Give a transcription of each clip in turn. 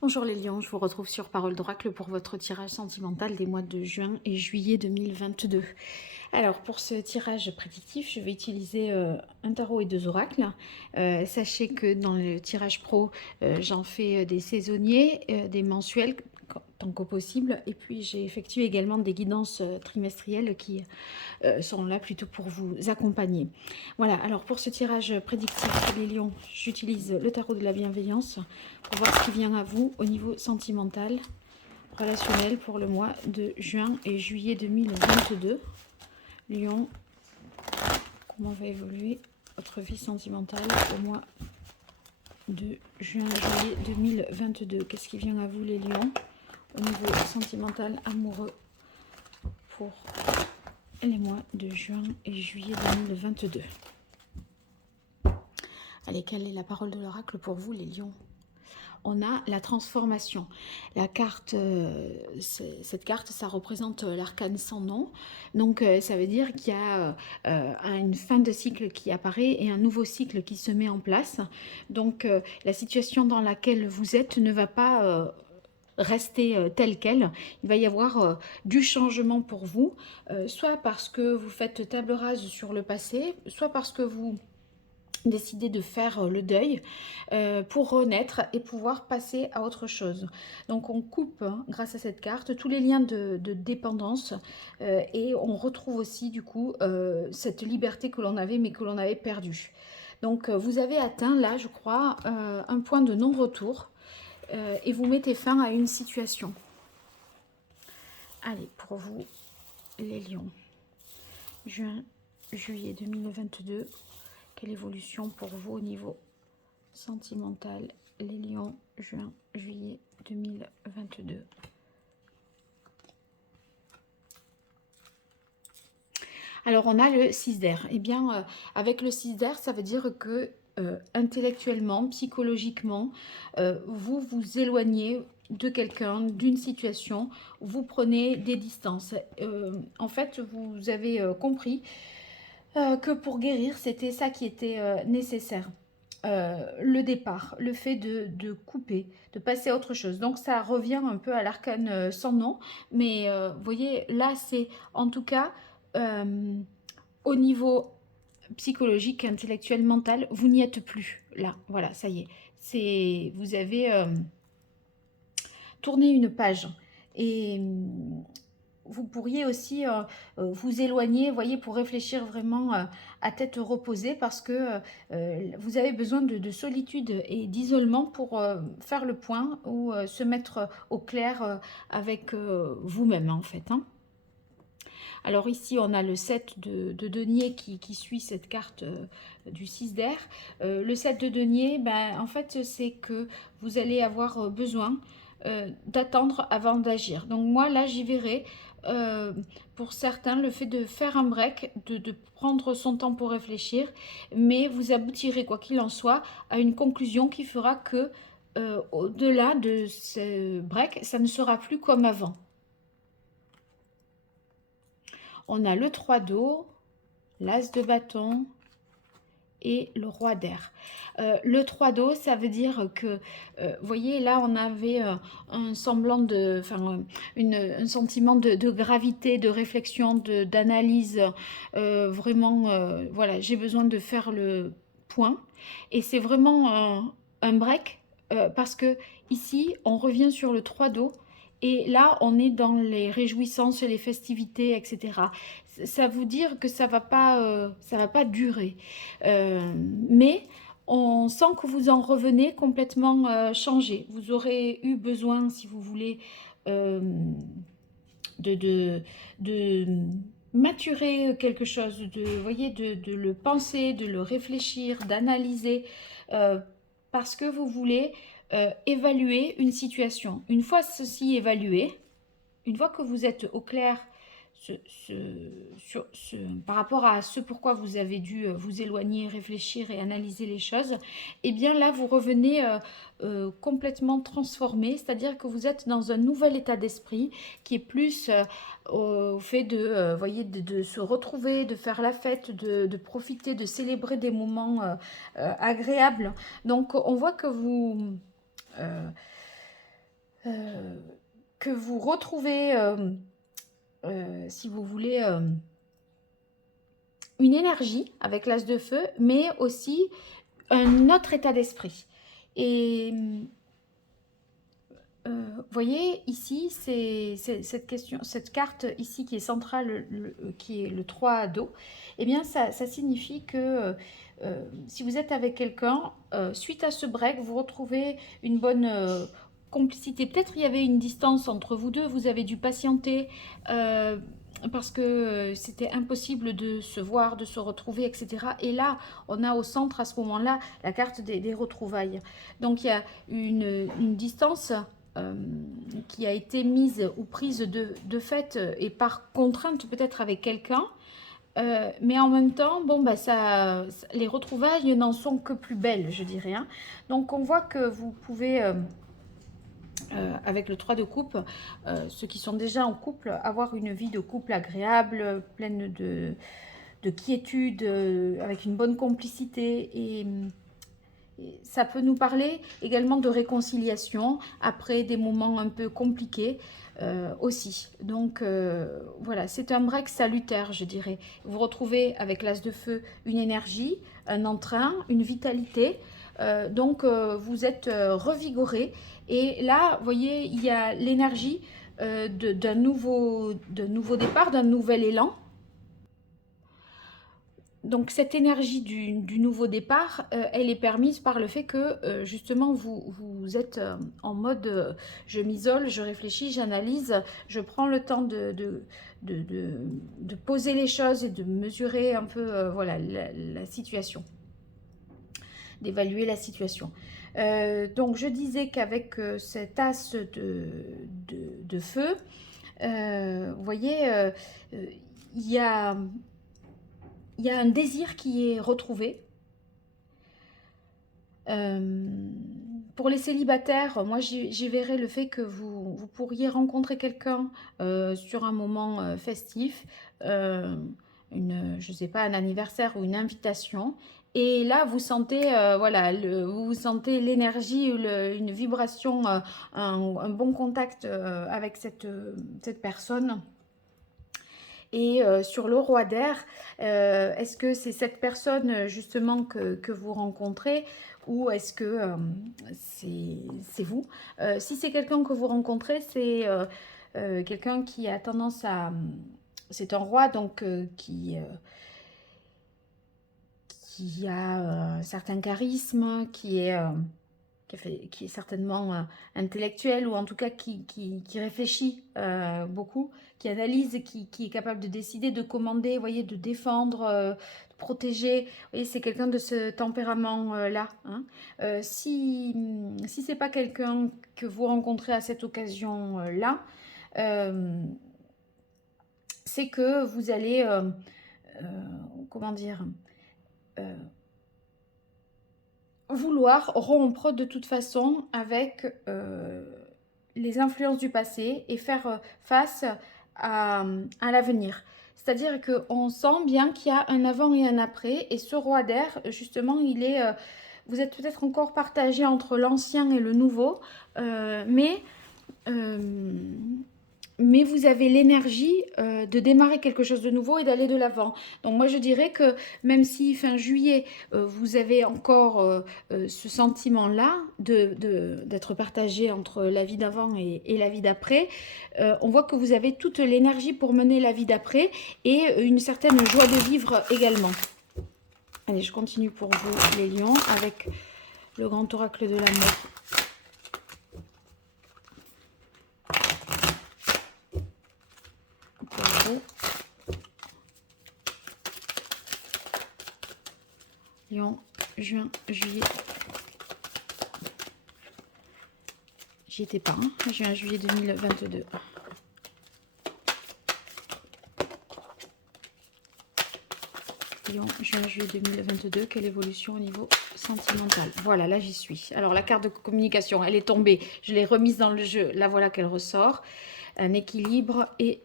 Bonjour les lions, je vous retrouve sur Parole d'Oracle pour votre tirage sentimental des mois de juin et juillet 2022. Alors pour ce tirage prédictif, je vais utiliser un tarot et deux oracles. Sachez que dans le tirage pro, j'en fais des saisonniers, des mensuels tant que possible, et puis j'ai effectué également des guidances trimestrielles qui sont là plutôt pour vous accompagner. Voilà, alors pour ce tirage prédictif, les lions, j'utilise le tarot de la bienveillance pour voir ce qui vient à vous au niveau sentimental, relationnel pour le mois de juin et juillet 2022. Lion, comment va évoluer votre vie sentimentale au mois de juin-juillet 2022? Qu'est-ce qui vient à vous les lions au niveau sentimental amoureux pour les mois de juin et juillet 2022? Allez, quelle est la parole de l'oracle pour vous les lions? On a la transformation. La carte, cette carte, ça représente l'arcane sans nom. Donc, ça veut dire qu'il y a une fin de cycle qui apparaît et un nouveau cycle qui se met en place. Donc, la situation dans laquelle vous êtes ne va pas rester telle quelle. Il va y avoir du changement pour vous, soit parce que vous faites table rase sur le passé, soit parce que vous décider de faire le deuil pour renaître et pouvoir passer à autre chose. Donc on coupe, hein, grâce à cette carte, tous les liens de dépendance et on retrouve aussi du coup cette liberté que l'on avait mais que l'on avait perdue. Donc vous avez atteint là, je crois, un point de non-retour et vous mettez fin à une situation. Allez, pour vous, les lions, juin, juillet 2022, quelle évolution pour vous au niveau sentimental, les lions, juin, juillet 2022. Alors, on a le 6 d'air. Eh bien, avec le 6 d'air, ça veut dire que intellectuellement, psychologiquement, vous vous éloignez de quelqu'un, d'une situation, vous prenez des distances. En fait, vous avez compris que pour guérir, c'était ça qui était nécessaire. Le départ, le fait de couper, de passer à autre chose. Donc ça revient un peu à l'arcane sans nom, mais vous voyez, là c'est en tout cas euh, au niveau psychologique, intellectuel, mental, vous n'y êtes plus. Là, voilà, ça y est. Vous avez tourné une page. Et vous pourriez aussi vous éloigner, voyez, pour réfléchir vraiment à tête reposée parce que vous avez besoin de solitude et d'isolement pour faire le point ou se mettre au clair avec vous-même en fait. Hein. Alors ici, on a le 7 de denier qui suit cette carte du 6 d'air. Le 7 de denier, ben, en fait, c'est que vous allez avoir besoin d'attendre avant d'agir. Donc moi, là, j'y verrai. Pour certains, le fait de faire un break, de prendre son temps pour réfléchir, mais vous aboutirez, quoi qu'il en soit, à une conclusion qui fera que au-delà de ce break, ça ne sera plus comme avant. On a le 3 d'eau, l'as de bâton et le roi d'air. Le 3 d'eau, ça veut dire que, vous voyez, là, on avait un semblant de, enfin, un sentiment de gravité, de réflexion, d'analyse. Vraiment, voilà, j'ai besoin de faire le point. Et c'est vraiment un break parce que ici, on revient sur le 3 d'eau. Et là, on est dans les réjouissances, les festivités, etc. Ça veut dire que ça va pas durer. Mais on sent que vous en revenez complètement changé. Vous aurez eu besoin, si vous voulez, euh, de, de, de maturer quelque chose, voyez, de le penser, de le réfléchir, d'analyser, euh, parce que vous voulez évaluer une situation. Une fois ceci évalué, une fois que vous êtes au clair ce, ce, par rapport à ce pourquoi vous avez dû vous éloigner, réfléchir et analyser les choses, et bien là vous revenez complètement transformé, c'est-à-dire que vous êtes dans un nouvel état d'esprit qui est plus au fait de, voyez, de se retrouver, de faire la fête, de profiter, de célébrer des moments agréables. Donc on voit que vous... que vous retrouvez, si vous voulez, une énergie avec l'As de feu, mais aussi un autre état d'esprit. Et voyez ici, c'est cette question, cette carte ici qui est centrale, qui est le 3 d'eau. Eh bien, ça signifie que si vous êtes avec quelqu'un, suite à ce break, vous retrouvez une bonne complicité. Peut-être il y avait une distance entre vous deux, vous avez dû patienter parce que c'était impossible de se voir, de se retrouver, etc. Et là, on a au centre à ce moment-là la carte des retrouvailles. Donc il y a une distance qui a été mise ou prise de fait et par contrainte peut-être avec quelqu'un. Mais en même temps, bon, bah, les retrouvailles n'en sont que plus belles, je dirais. Hein. Donc on voit que vous pouvez, avec le 3 de coupe, ceux qui sont déjà en couple, avoir une vie de couple agréable, pleine de quiétude, avec une bonne complicité et ça peut nous parler également de réconciliation après des moments un peu compliqués aussi. Donc voilà, c'est un break salutaire, je dirais. Vous retrouvez avec l'As de feu une énergie, un entrain, une vitalité. Donc vous êtes revigoré. Et là, vous voyez, il y a l'énergie d'un nouveau départ, d'un nouvel élan. Donc cette énergie du nouveau départ, elle est permise par le fait que justement vous êtes en mode je m'isole, je réfléchis, j'analyse, je prends le temps de poser les choses et de mesurer un peu voilà, la situation, d'évaluer la situation. Donc je disais qu'avec cet as de feu, vous voyez, il y a un désir qui est retrouvé. Pour les célibataires, moi j'y verrais le fait que vous pourriez rencontrer quelqu'un sur un moment festif, je sais pas, un anniversaire ou une invitation. Et là, vous sentez, voilà, vous sentez l'énergie, une vibration, un bon contact avec cette personne. Et sur le roi d'air, est-ce que c'est cette personne justement que vous rencontrez ou est-ce que c'est vous? Si c'est quelqu'un que vous rencontrez, c'est quelqu'un qui a tendance à... C'est un roi donc qui a un certain charisme, qui est certainement intellectuel ou en tout cas qui réfléchit beaucoup, qui analyse, qui est capable de décider, de commander, vous voyez, de défendre, de protéger. Vous voyez, c'est quelqu'un de ce tempérament-là. Hein. Si ce n'est pas quelqu'un que vous rencontrez à cette occasion-là, c'est que vous allez, comment dire, vouloir rompre de toute façon avec les influences du passé et faire face à l'avenir. C'est-à-dire qu'on sent bien qu'il y a un avant et un après. Et ce roi d'air, justement, vous êtes peut-être encore partagé entre l'ancien et le nouveau, mais vous avez l'énergie de démarrer quelque chose de nouveau et d'aller de l'avant. Donc moi je dirais que même si fin juillet, vous avez encore ce sentiment-là d'être partagé entre la vie d'avant et la vie d'après, on voit que vous avez toute l'énergie pour mener la vie d'après et une certaine joie de vivre également. Allez, je continue pour vous les lions avec le grand oracle de l'amour. Lion, juin, juillet. J'y étais pas, hein, juin, juillet 2022. Lion, juin, juillet 2022. Quelle évolution au niveau sentimental? Voilà, là j'y suis. Alors la carte de communication, elle est tombée. Je l'ai remise dans le jeu. Là voilà qu'elle ressort. Un équilibre et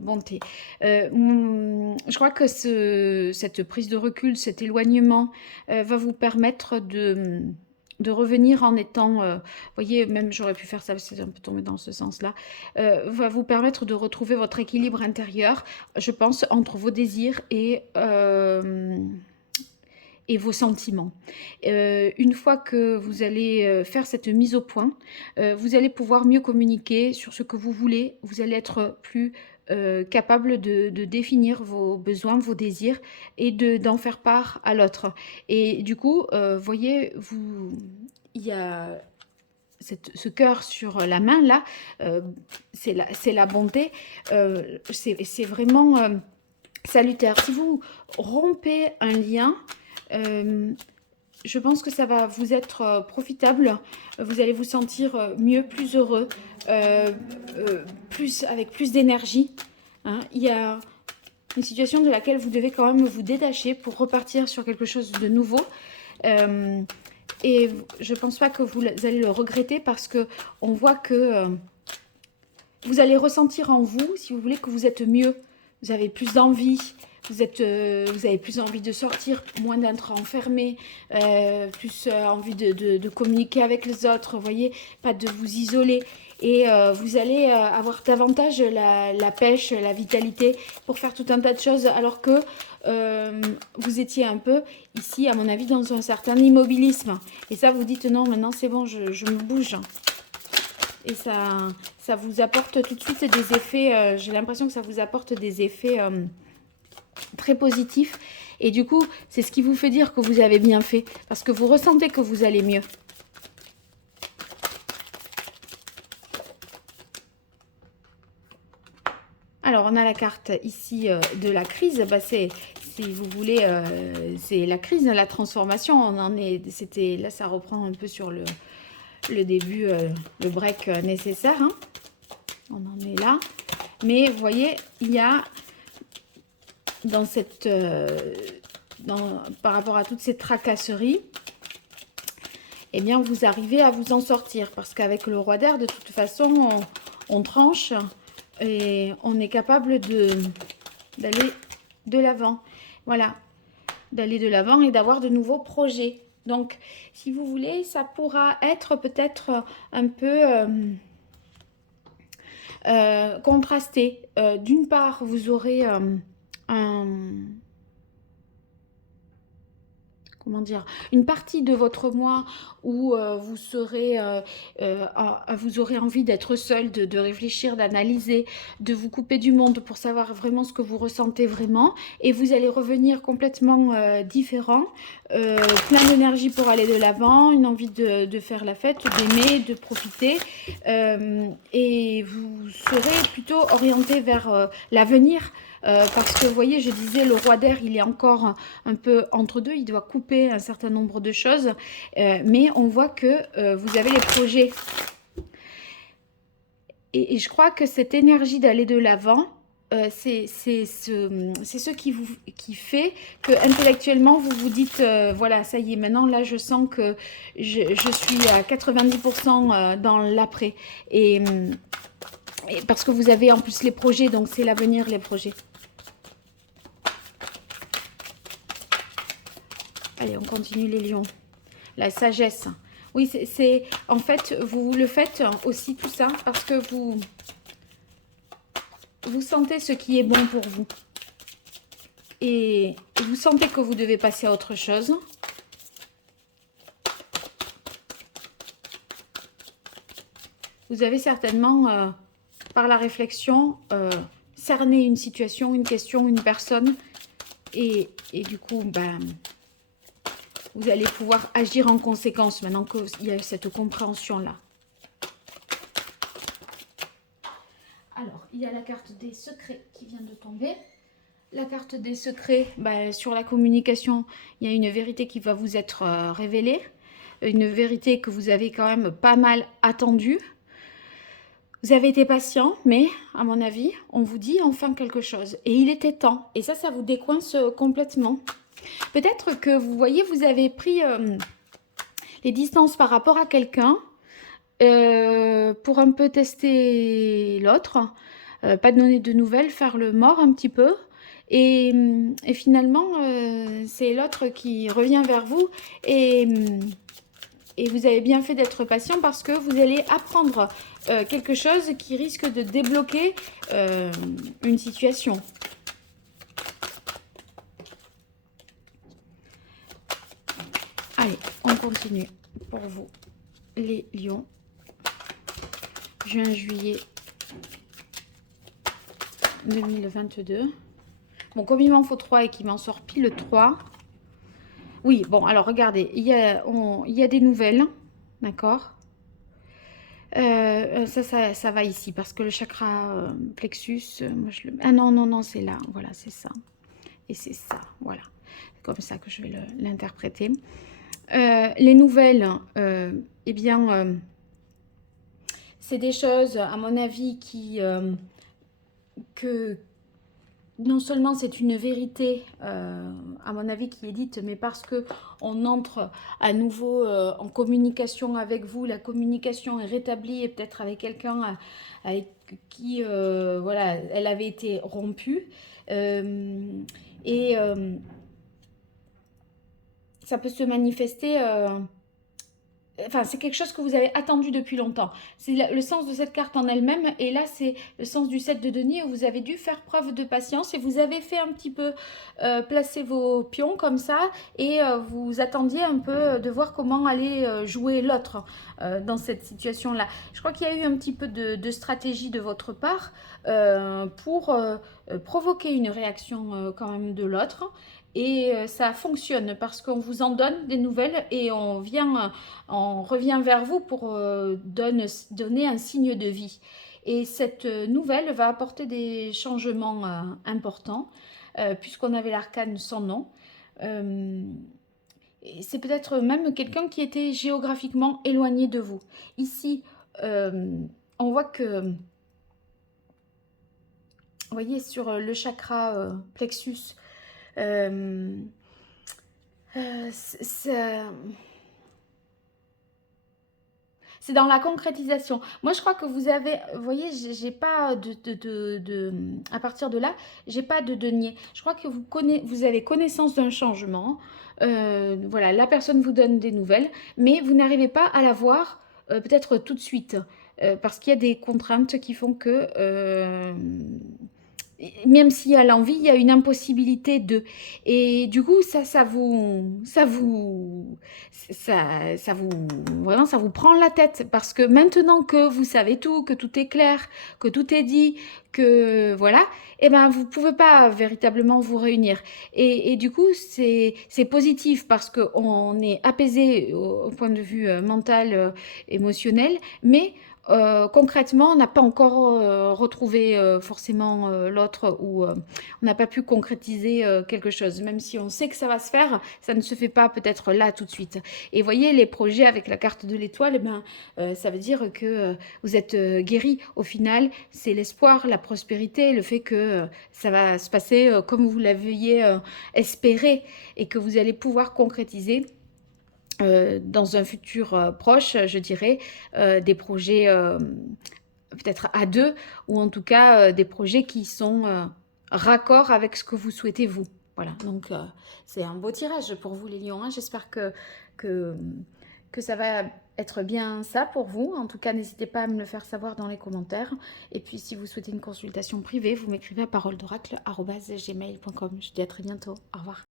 bonté. Je crois que cette prise de recul, cet éloignement va vous permettre de revenir en étant, voyez, même j'aurais pu faire ça, c'est un peu tombé dans ce sens-là, va vous permettre de retrouver votre équilibre intérieur, je pense, entre vos désirs et vos sentiments. Une fois que vous allez faire cette mise au point, vous allez pouvoir mieux communiquer sur ce que vous voulez. Vous allez être plus capable de définir vos besoins, vos désirs et d'en faire part à l'autre. Et du coup, voyez, il y a ce cœur sur la main là, c'est la bonté. C'est vraiment salutaire. Si vous rompez un lien, je pense que ça va vous être profitable. Vous allez vous sentir mieux, plus heureux, avec plus d'énergie. Hein. Il y a une situation de laquelle vous devez quand même vous détacher pour repartir sur quelque chose de nouveau. Et je ne pense pas que vous allez le regretter parce que on voit que vous allez ressentir en vous, si vous voulez, que vous êtes mieux. Vous avez plus d'envie. Vous avez plus envie de sortir, moins d'être enfermé, plus envie de communiquer avec les autres, vous voyez, pas de vous isoler. Et vous allez avoir davantage la pêche, la vitalité pour faire tout un tas de choses, alors que vous étiez un peu ici, à mon avis, dans un certain immobilisme. Et ça, vous dites non, maintenant c'est bon, je me bouge. Et ça vous apporte tout de suite des effets, j'ai l'impression que ça vous apporte des effets très positif, et du coup c'est ce qui vous fait dire que vous avez bien fait parce que vous ressentez que vous allez mieux. Alors on a la carte ici de la crise, bah, c'est, si vous voulez, c'est la crise, la transformation. On en est, c'était là, ça reprend un peu sur le début, le break nécessaire, hein. On en est là, mais vous voyez, il y a dans cette, par rapport à toutes ces tracasseries, eh bien, vous arrivez à vous en sortir. Parce qu'avec le roi d'air, de toute façon, on tranche et on est capable d'aller de l'avant. Voilà, d'aller de l'avant et d'avoir de nouveaux projets. Donc, si vous voulez, ça pourra être peut-être un peu contrasté. D'une part, vous aurez comment dire, une partie de votre moi où vous serez, vous aurez envie d'être seul, de réfléchir, d'analyser, de vous couper du monde pour savoir vraiment ce que vous ressentez vraiment, et vous allez revenir complètement différent, plein d'énergie pour aller de l'avant, une envie de faire la fête, d'aimer, de profiter, et vous serez plutôt orienté vers l'avenir. Parce que vous voyez, je disais, le roi d'air, il est encore un peu entre deux, il doit couper un certain nombre de choses, mais on voit que vous avez les projets. Et je crois que cette énergie d'aller de l'avant, c'est ce qui fait que intellectuellement vous vous dites voilà, ça y est, maintenant là je sens que je suis à 90% dans l'après, et parce que vous avez en plus les projets, donc c'est l'avenir, les projets. Allez, on continue les lions. La sagesse. Oui, c'est en fait, vous le faites aussi tout ça parce que vous sentez ce qui est bon pour vous. Et vous sentez que vous devez passer à autre chose. Vous avez certainement, par la réflexion, cerné une situation, une question, une personne. Et du coup, ben, vous allez pouvoir agir en conséquence maintenant qu'il y a cette compréhension-là. Alors, il y a la carte des secrets qui vient de tomber. La carte des secrets, bah, sur la communication, il y a une vérité qui va vous être révélée. Une vérité que vous avez quand même pas mal attendue. Vous avez été patient, mais à mon avis, on vous dit enfin quelque chose. Et il était temps. Et ça vous décoince complètement. Peut-être que vous voyez, vous avez pris les distances par rapport à quelqu'un pour un peu tester l'autre, pas donner de nouvelles, faire le mort un petit peu. Et finalement, c'est l'autre qui revient vers vous et Et vous avez bien fait d'être patient parce que vous allez apprendre quelque chose qui risque de débloquer une situation. Allez, on continue pour vous, les lions. Juin, juillet 2022. Bon, comme il m'en faut 3 et qu'il m'en sort pile 3. Oui, bon, alors regardez, il y a des nouvelles, d'accord. Ça va ici, parce que le chakra plexus, moi je le... Ah non, non, non, c'est là, voilà, c'est ça. Et c'est ça, voilà. C'est comme ça que je vais l'interpréter. Les nouvelles, eh bien, c'est des choses, à mon avis, que non seulement c'est une vérité, à mon avis, qui est dite, mais parce que on entre à nouveau en communication avec vous, la communication est rétablie et peut-être avec quelqu'un avec qui, voilà, elle avait été rompue. Et ça peut se manifester... Enfin, c'est quelque chose que vous avez attendu depuis longtemps. C'est le sens de cette carte en elle-même. Et là, c'est le sens du 7 de denier où vous avez dû faire preuve de patience et vous avez fait un petit peu placer vos pions comme ça. Et vous attendiez un peu de voir comment allait jouer l'autre dans cette situation-là. Je crois qu'il y a eu un petit peu de stratégie de votre part pour provoquer une réaction quand même de l'autre. Et ça fonctionne parce qu'on vous en donne des nouvelles et on revient vers vous pour donner un signe de vie. Et cette nouvelle va apporter des changements importants puisqu'on avait l'arcane sans nom. C'est peut-être même quelqu'un qui était géographiquement éloigné de vous. Ici, on voit que, vous voyez, sur le chakra plexus, c'est dans la concrétisation. Moi, je crois que vous avez, vous voyez, j'ai pas à partir de là, j'ai pas de denier. Je crois que vous avez connaissance d'un changement. Voilà, la personne vous donne des nouvelles, mais vous n'arrivez pas à la voir peut-être tout de suite. Parce qu'il y a des contraintes qui font que même s'il y a l'envie, il y a une impossibilité de. Et du coup, vraiment, ça vous prend la tête parce que maintenant que vous savez tout, que tout est clair, que tout est dit, que voilà, eh ben, vous pouvez pas véritablement vous réunir. Et du coup, c'est positif parce qu'on est apaisé au point de vue mental, émotionnel, mais concrètement, on n'a pas encore retrouvé forcément l'autre ou on n'a pas pu concrétiser quelque chose. Même si on sait que ça va se faire, ça ne se fait pas peut-être là tout de suite. Et voyez, les projets avec la carte de l'étoile, eh ben, ça veut dire que vous êtes guéri. Au final, c'est l'espoir, la prospérité, le fait que ça va se passer comme vous l'aviez espéré et que vous allez pouvoir concrétiser dans un futur proche, je dirais, des projets peut-être à deux, ou en tout cas des projets qui sont raccords avec ce que vous souhaitez vous. Voilà, donc c'est un beau tirage pour vous les lions, hein. J'espère que, que ça va être bien ça pour vous. En tout cas, n'hésitez pas à me le faire savoir dans les commentaires. Et puis, si vous souhaitez une consultation privée, vous m'écrivez à paroledoracle@gmail.com. Je vous dis à très bientôt. Au revoir.